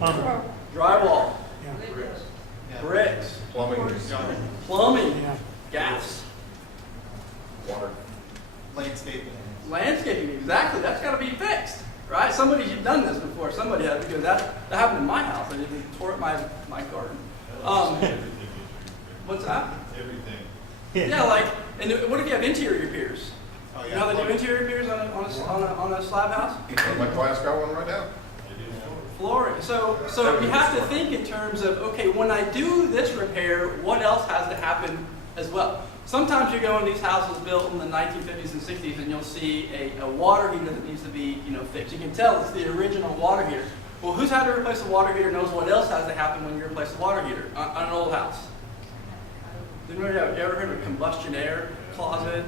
Drywall. Yeah. Bricks. Bricks. Plumbing. Plumbing. Yeah. Gas. Water. Landscaping. Landscaping, exactly. That's got to be fixed, right? Somebody's done this before. Somebody has, because that happened in my house. I even tore up my garden. What's that? Everything. Yeah, like, and what if you have interior repairs? Oh, You know how they do interior repairs on a slab house? My class got one right now. Flooring. So you have to think in terms of, okay, when I do this repair, what else has to happen as well? Sometimes you go into these houses built in the 1950s and 60s, and you'll see a water heater that needs to be, fixed. You can tell it's the original water heater. Well, who's had to replace a water heater knows what else has to happen when you replace a water heater on an old house. You ever heard of combustion air closet,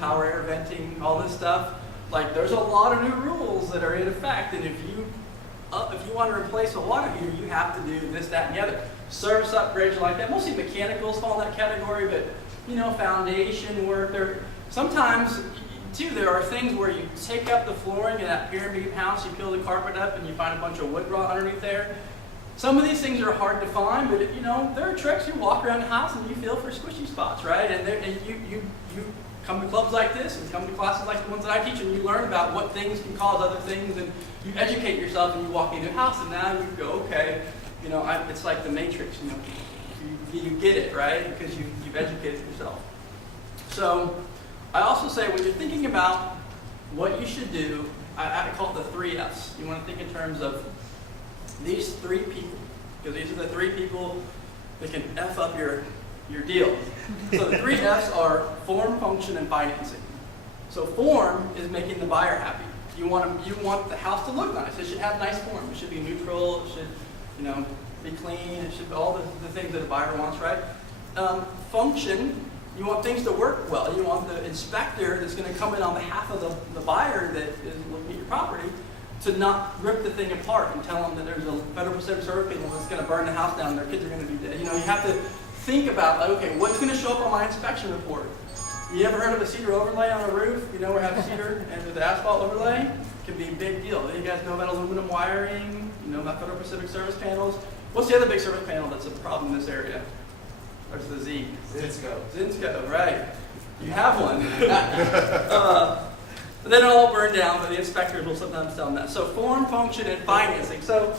power air venting, all this stuff? Like, there's a lot of new rules that are in effect, and if you want to replace a water heater, you have to do this, that, and the other. Service upgrades like that. Mostly mechanicals fall in that category, but foundation work. Sometimes too, there are things where you take up the flooring in that pyramid house, you peel the carpet up, and you find a bunch of wood rot underneath there. Some of these things are hard to find, but there are tricks. You walk around the house and you feel for squishy spots, right? And you come to clubs like this and come to classes like the ones that I teach, and you learn about what things can cause other things, and you educate yourself, and you walk into a house, and now you go, okay, it's like the Matrix, you get it, right? Because you've educated yourself. So I also say when you're thinking about what you should do, I call it the 3 F's. You want to think in terms of these 3 people, because these are the 3 people that can F up your deal. So the 3 F's are form, function, and financing. So form is making the buyer happy. You want the house to look nice. It should have nice form. It should be neutral. It should, be clean. It should be all the things that a buyer wants, right? Function, you want things to work well. You want the inspector that's going to come in on behalf of the buyer that is looking at your property to not rip the thing apart and tell them that there's a Federal Pacific Service people that's going to burn the house down and their kids are going to be dead. You have to think about, like, okay, what's going to show up on my inspection report? You ever heard of a cedar overlay on a roof? We have cedar and the asphalt overlay? It can be a big deal. You guys know about aluminum wiring? You know about Federal Pacific Service panels? What's the other big service panel that's a problem in this area? There's the Z. Zinsco, right. You have one. But then it'll all burn down, but the inspectors will sometimes tell them that. So form, function, and financing. So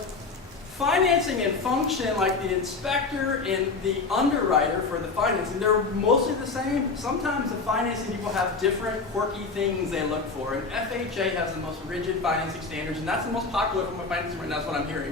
financing and function, like the inspector and the underwriter for the financing, they're mostly the same. Sometimes the financing people have different quirky things they look for. And FHA has the most rigid financing standards, and that's the most popular from my financing right now, that's what I'm hearing.